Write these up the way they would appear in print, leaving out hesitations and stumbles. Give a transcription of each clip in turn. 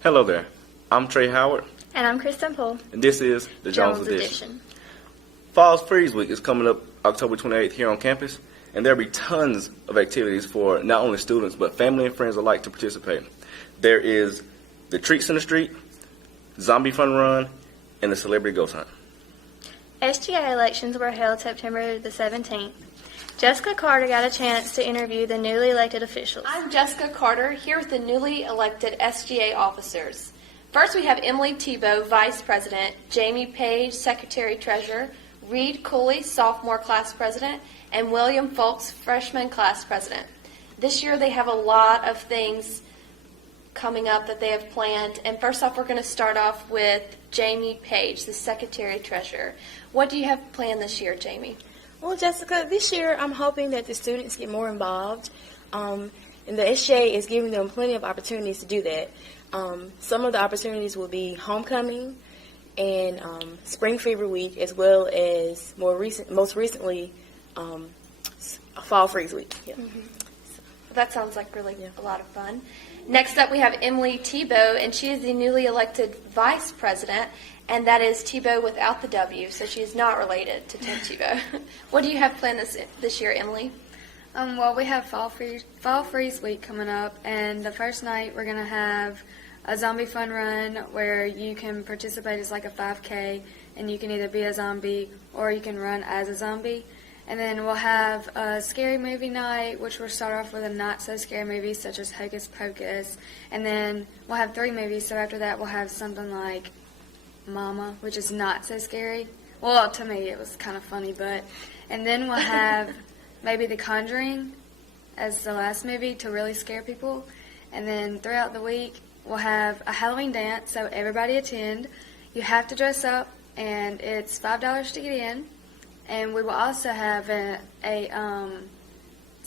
Hello there. I'm Trey Howard, And I'm Kristen Poole. and this is the Jones Edition. Edition. Falls Freeze Week is coming up October 28th here on campus, and there'll be tons of activities for not only students but family and friends alike to participate. There is the Treats in the Street, Zombie Fun Run, and the Celebrity Ghost Hunt. SGA elections were held September the 17th. Jessica Carter got a chance to interview the newly elected officials. I'm Jessica Carter, here with the newly elected SGA officers. First, we have Emily Tebow, Vice President, Jamie Page, Secretary Treasurer, Reed Cooley, Sophomore Class President, and William Folks, Freshman Class President. This year, they have a lot of things coming up that they have planned. And first off, we're going to start off with Jamie Page, the Secretary Treasurer. What do you have planned this year, Jamie? Well, Jessica, this year I'm hoping that the students get more involved, and the SGA is giving them plenty of opportunities to do that. Some of the opportunities will be homecoming and Spring Fever Week, as well as most recently, Fall Freeze Week. Yeah. Mm-hmm. That sounds like really a lot of fun. Next up, we have Emily Tebow, and she is the newly elected Vice President, and that is Tebow without the W, so she is not related to Tim Tebow. What do you have planned this year, Emily? Well, we have Fall Freeze Week coming up, and the first night we're going to have a zombie fun run where you can participate as like a 5K, and you can either be a zombie or you can run as a zombie. And then we'll have a scary movie night, which will start off with a not-so-scary movie such as Hocus Pocus. And then we'll have 3 movies, so after that we'll have something like Mama, which is not so scary. Well, to me it was kind of funny, but... And then we'll have maybe The Conjuring as the last movie to really scare people. And then throughout the week we'll have a Halloween dance, so everybody attend. You have to dress up, and it's $5 to get in. And we will also have it's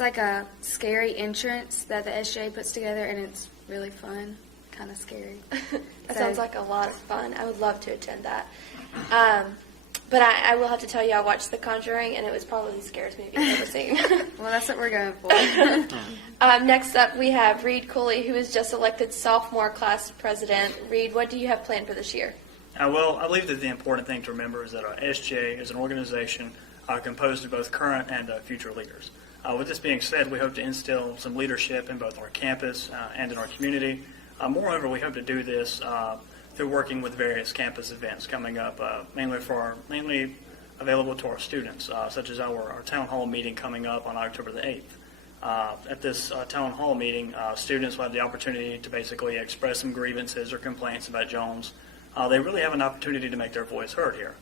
like a scary entrance that the SGA puts together, and it's really fun, kind of scary. That sounds like a lot of fun. I would love to attend that. But I will have to tell you, I watched The Conjuring, and it was probably the scariest movie I've ever seen. Well, that's what we're going for. Next up, we have Reed Cooley, who is just elected Sophomore Class President. Reed, what do you have planned for this year? Well, I believe that the important thing to remember is that our SGA is an organization composed of both current and future leaders. With this being said, we hope to instill some leadership in both our campus and in our community. Moreover, we hope to do this through working with various campus events coming up, mainly available to our students, such as our town hall meeting coming up on October the 8th. At this town hall meeting, students will have the opportunity to basically express some grievances or complaints about Jones. They really have an opportunity to make their voice heard here.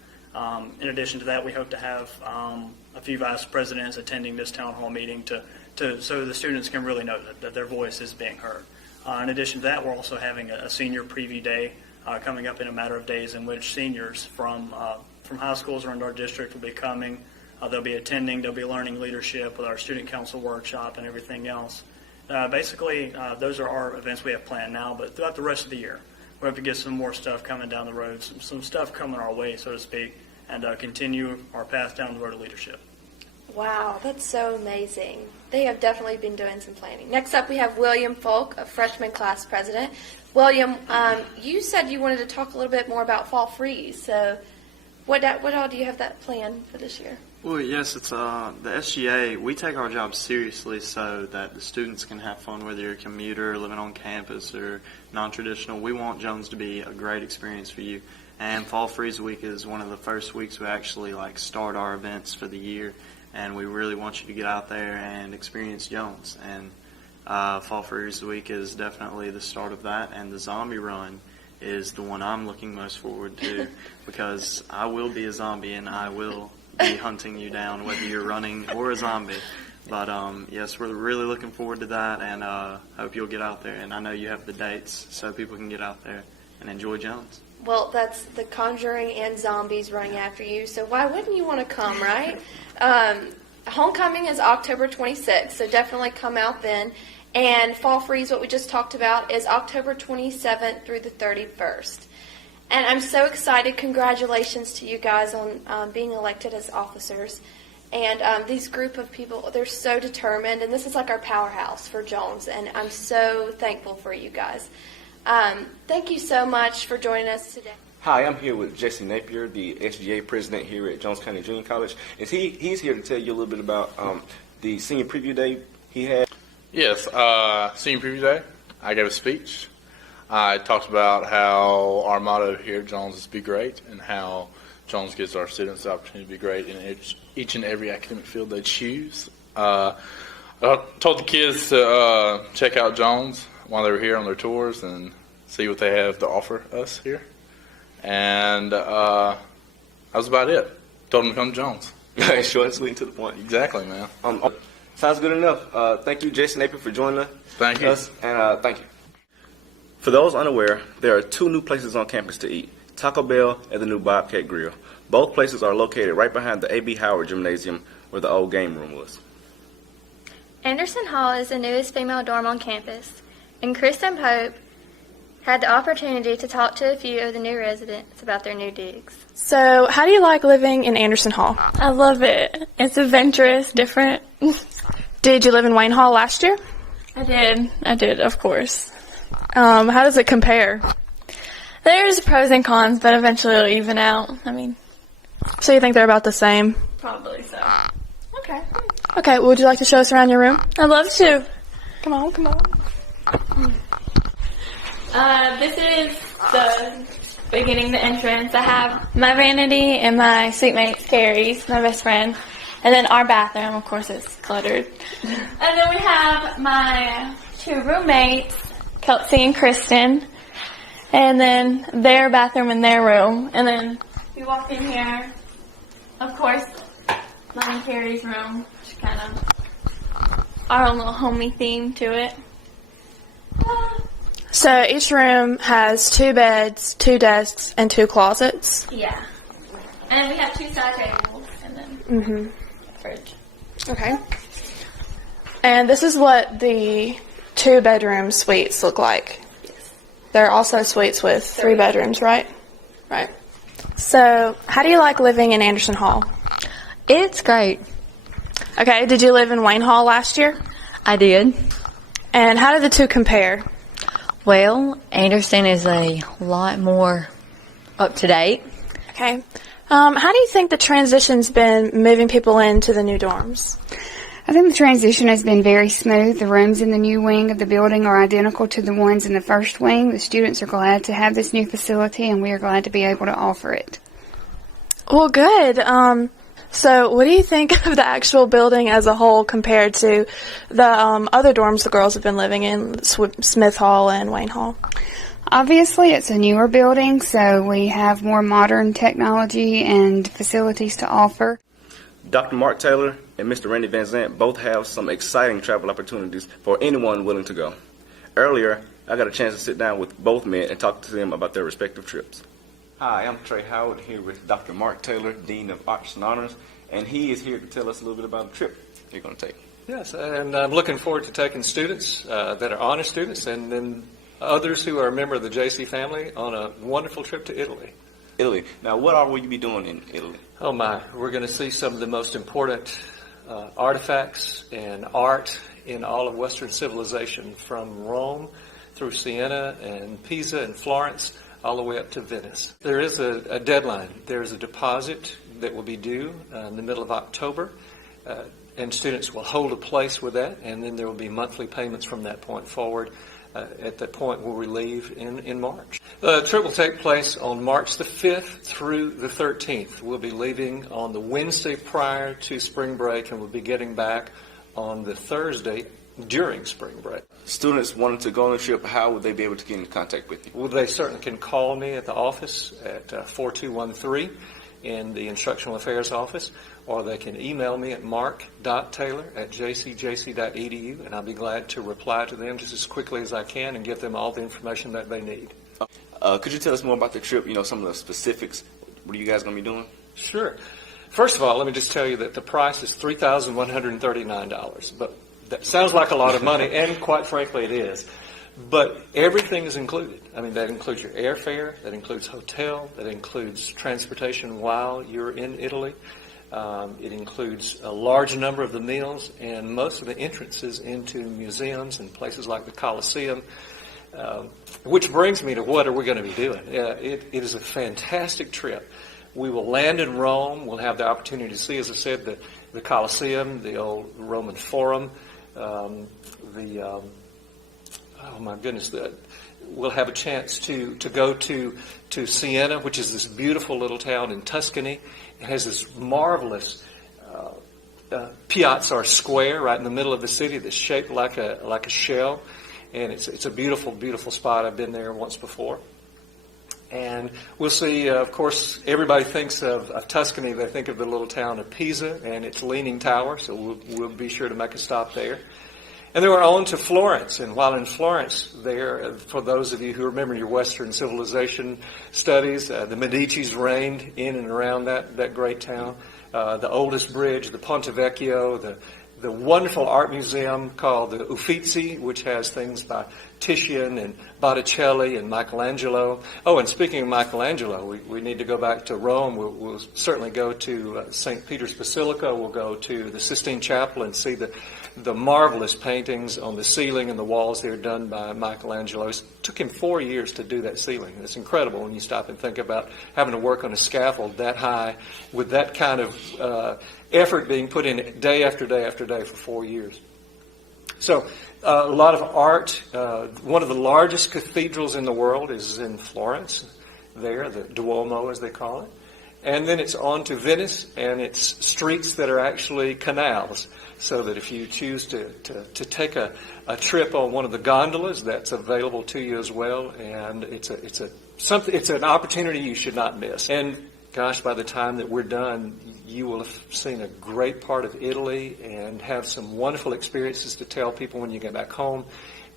In addition to that, we hope to have a few vice presidents attending this town hall meeting so the students can really know that their voice is being heard. In addition to that, we're also having a senior preview day coming up in a matter of days, in which seniors from high schools around our district will be coming. They'll be attending. They'll be learning leadership with our student council workshop and everything else. Basically, those are our events we have planned now, but throughout the rest of the year, we hope to get some more stuff coming down the road, some stuff coming our way, so to speak, and continue our path down the road of leadership. Wow, that's so amazing. They have definitely been doing some planning. Next up, we have William Folk, a Freshman Class President. William, you said you wanted to talk a little bit more about Fall Freeze, so what all do you have that planned for this year? Well, yes, it's the SGA. We take our job seriously so that the students can have fun, whether you're a commuter, living on campus, or non-traditional. We want Jones to be a great experience for you. And Fall Freeze Week is one of the first weeks we actually start our events for the year, and we really want you to get out there and experience Jones. And Fall Freeze Week is definitely the start of that, and the zombie run is the one I'm looking most forward to because I will be a zombie and I will be hunting you down, whether you're running or a zombie. But yes, we're really looking forward to that, and hope you'll get out there. And I know you have the dates, so people can get out there and enjoy Jones. Well, that's The Conjuring and zombies running after you, so why wouldn't you want to come, right? Homecoming is October 26th, so definitely come out then. And Fall Freeze, what we just talked about, is October 27th through the 31st. And I'm so excited. Congratulations to you guys on being elected as officers. And these group of people, they're so determined. And this is like our powerhouse for Jones. And I'm so thankful for you guys. Thank you so much for joining us today. Hi, I'm here with Jesse Napier, the SGA president here at Jones County Junior College. He's here to tell you a little bit about the senior preview day he had. Yes, senior preview day, I gave a speech. I talked about how our motto here at Jones is be great, and how Jones gives our students the opportunity to be great in each and every academic field they choose. I told the kids to check out Jones while they were here on their tours and see what they have to offer us here. And that was about it. Told them to come to Jones. Short and sweet and to the point. Exactly, man. Sounds good enough. Thank you, Jason Napier, for joining us. Thank you. And thank you. For those unaware, there are 2 new places on campus to eat, Taco Bell and the new Bobcat Grill. Both places are located right behind the A.B. Howard Gymnasium where the old game room was. Anderson Hall is the newest female dorm on campus, and Kristen Pope had the opportunity to talk to a few of the new residents about their new digs. So, how do you like living in Anderson Hall? I love it. It's adventurous, different. Did you live in Wayne Hall last year? I did, of course. How does it compare? There's pros and cons, but eventually it'll even out. So you think they're about the same? Probably so. Okay. Okay, well, would you like to show us around your room? I'd love to. Come on. This is the beginning, the entrance. I have my vanity and my suite mate, Carrie's, my best friend. And then our bathroom, of course, is cluttered. And then we have my 2 roommates, Kelsey and Kristen. And then their bathroom in their room. And then we walk in here, of course, mine and Carrie's room, which kind of our own little homey theme to it. So each room has 2 beds, 2 desks, and 2 closets. Yeah. And we have 2 side tables and then fridge. Okay. And this is what the 2-bedroom suites look like. There are also suites with 3 bedrooms, right? Right. So, how do you like living in Anderson Hall? It's great. Okay, did you live in Wayne Hall last year? I did. And how do the 2 compare? Well, Anderson is a lot more up to date. Okay. How do you think the transition's been moving people into the new dorms? I think the transition has been very smooth. The rooms in the new wing of the building are identical to the ones in the first wing. The students are glad to have this new facility, and we are glad to be able to offer it. Well, good. So what do you think of the actual building as a whole compared to the other dorms the girls have been living in, Smith Hall and Wayne Hall? Obviously, it's a newer building, so we have more modern technology and facilities to offer. Dr. Mark Taylor and Mr. Randy Van Zant both have some exciting travel opportunities for anyone willing to go. Earlier, I got a chance to sit down with both men and talk to them about their respective trips. Hi, I'm Trey Howard here with Dr. Mark Taylor, Dean of Arts and Honors, and he is here to tell us a little bit about the trip you're going to take. Yes, and I'm looking forward to taking students that are honor students and then others who are a member of the JC family on a wonderful trip to Italy. Italy. Now, what all will you be doing in Italy? Oh my, we're going to see some of the most important artifacts and art in all of Western civilization, from Rome through Siena and Pisa and Florence, all the way up to Venice. There is a deadline. There's a deposit that will be due in the middle of October, and students will hold a place with that, and then there will be monthly payments from that point forward. At that point where we leave in March. The trip will take place on March the 5th through the 13th. We'll be leaving on the Wednesday prior to spring break, and we'll be getting back on the Thursday during spring break. Students wanting to go on a trip, how would they be able to get in contact with you? Well, they certainly can call me at the office at 4213 in the Instructional Affairs office, or they can email me at mark.taylor@jcjc.edu, and I'll be glad to reply to them just as quickly as I can and give them all the information that they need. Could you tell us more about the trip, some of the specifics? What are you guys going to be doing? Sure. First of all, let me just tell you that the price is $3,139, but that sounds like a lot of money, and quite frankly it is. But everything is included. I mean, that includes your airfare, that includes hotel, that includes transportation while you're in Italy. It includes a large number of the meals and most of the entrances into museums and places like the Colosseum. Which brings me to what are we going to be doing? It is a fantastic trip. We will land in Rome. We'll have the opportunity to see, as I said, the Colosseum, the old Roman Forum, oh my goodness, we'll have a chance to go to Siena, which is this beautiful little town in Tuscany. It has this marvelous piazza or square right in the middle of the city that's shaped like a shell, and it's a beautiful, beautiful spot. I've been there once before. And we'll see, of course, everybody thinks of Tuscany. They think of the little town of Pisa and its Leaning Tower, so we'll be sure to make a stop there. And then we're on to Florence. And while in Florence there, for those of you who remember your Western civilization studies, the Medici's reigned in and around that great town. The oldest bridge, the Ponte Vecchio, the wonderful art museum called the Uffizi, which has things by Titian and Botticelli and Michelangelo. Oh, and speaking of Michelangelo, we need to go back to Rome. We'll certainly go to St. Peter's Basilica. We'll go to the Sistine Chapel and see the marvelous paintings on the ceiling and the walls there done by Michelangelo. It took him 4 years to do that ceiling. It's incredible when you stop and think about having to work on a scaffold that high with that kind of effort being put in day after day after day for 4 years. So a lot of art. One of the largest cathedrals in the world is in Florence, there, the Duomo as they call it. And then it's on to Venice, and it's streets that are actually canals, so that if you choose to take a trip on one of the gondolas, that's available to you as well. And it's an opportunity you should not miss. And gosh, by the time that we're done, you will have seen a great part of Italy and have some wonderful experiences to tell people when you get back home,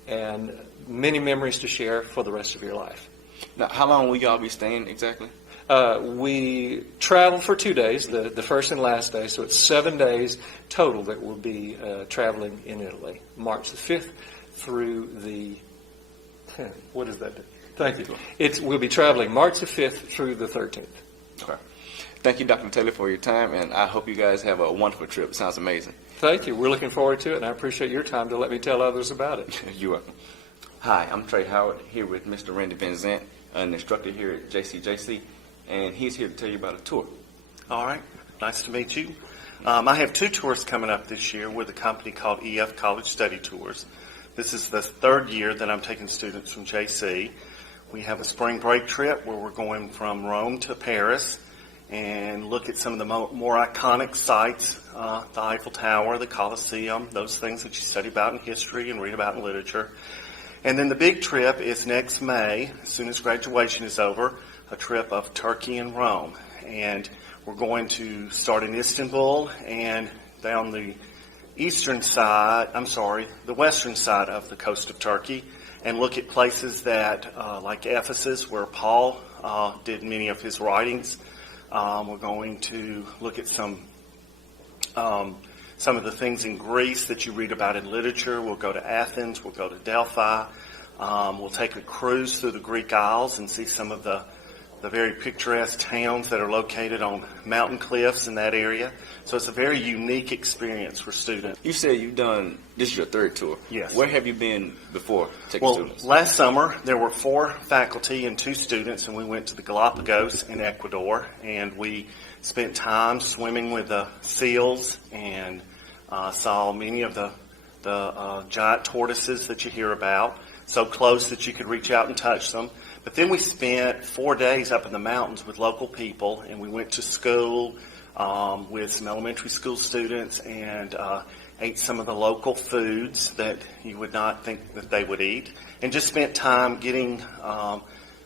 and many memories to share for the rest of your life. Now, how long will y'all be staying exactly? We travel for 2 days, the first and last day, so it's 7 days total that we'll be traveling in Italy. March the 5th through the, what does that do? Thank you. We'll be traveling March the 5th through the 13th. Okay. Thank you, Dr. Taylor, for your time, and I hope you guys have a wonderful trip. It sounds amazing. Thank you. We're looking forward to it, and I appreciate your time to let me tell others about it. You're welcome. Hi, I'm Trey Howard, here with Mr. Randy Van Zant, an instructor here at JCJC, and he's here to tell you about a tour. All right. Nice to meet you. I have 2 tours coming up this year with a company called EF College Study Tours. This is the 3rd year that I'm taking students from JC. We have a spring break trip where we're going from Rome to Paris and look at some of the more iconic sites, the Eiffel Tower, the Colosseum, those things that you study about in history and read about in literature. And then the big trip is next May, as soon as graduation is over, a trip of Turkey and Rome. And we're going to start in Istanbul and down the the western side of the coast of Turkey, and look at places that, like Ephesus, where Paul did many of his writings. We're going to look at some of the things in Greece that you read about in literature. We'll go to Athens. We'll go to Delphi. We'll take a cruise through the Greek Isles and see some of the very picturesque towns that are located on mountain cliffs in that area. So it's a very unique experience for students. You said this is your 3rd tour. Yes. Where have you been before taking students? Last summer there were 4 faculty and 2 students, and we went to the Galapagos in Ecuador, and we spent time swimming with the seals and saw many of the giant tortoises that you hear about, so close that you could reach out and touch them. But then we spent 4 days up in the mountains with local people, and we went to school with some elementary school students and ate some of the local foods that you would not think that they would eat, and just spent time getting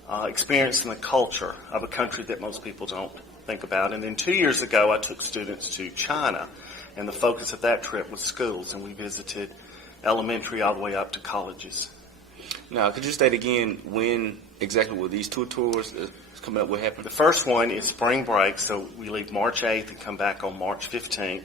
experiencing the culture of a country that most people don't think about. And then 2 years ago, I took students to China, and the focus of that trip was schools, and we visited elementary all the way up to colleges. Now, could you state again when exactly were these 2 tours coming up? What happened? The first one is spring break, so we leave March 8th and come back on March 15th.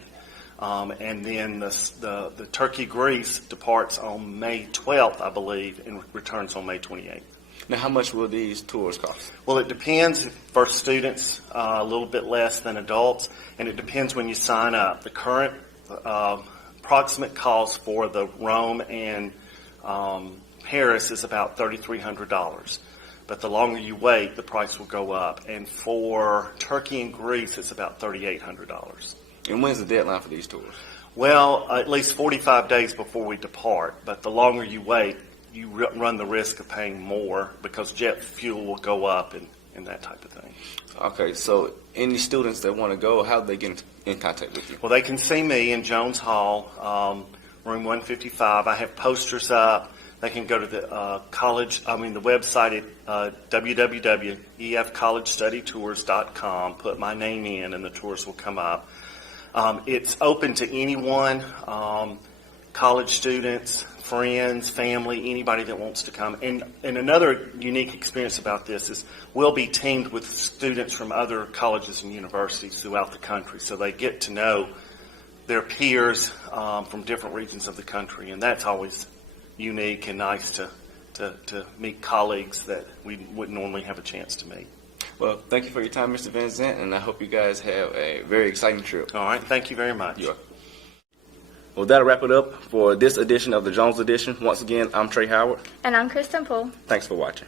And then the Turkey-Greece departs on May 12th, I believe, and returns on May 28th. Now, how much will these tours cost? Well, it depends. For students, a little bit less than adults, and it depends when you sign up. The current approximate cost for the Rome and Paris is about $3,300. But the longer you wait, the price will go up. And for Turkey and Greece, it's about $3,800. And when's the deadline for these tours? Well, at least 45 days before we depart. But the longer you wait, you run the risk of paying more because jet fuel will go up and that type of thing. Okay, so any students that want to go, how do they get in contact with you? Well, they can see me in Jones Hall, room 155. I have posters up. They can go to the the website at www.efcollegestudytours.com, put my name in, and the tours will come up. It's open to anyone, college students, friends, family, anybody that wants to come. And another unique experience about this is we'll be teamed with students from other colleges and universities throughout the country, so they get to know their peers from different regions of the country, and that's always unique and nice to meet colleagues that we wouldn't normally have a chance to meet. Well, thank you for your time, Mr. Van Zant, and I hope you guys have a very exciting trip. All right, thank you very much. You are. Well, that'll wrap it up for this edition of the Jones Edition. Once again, I'm Trey Howard. And I'm Kristen Poole. Thanks for watching.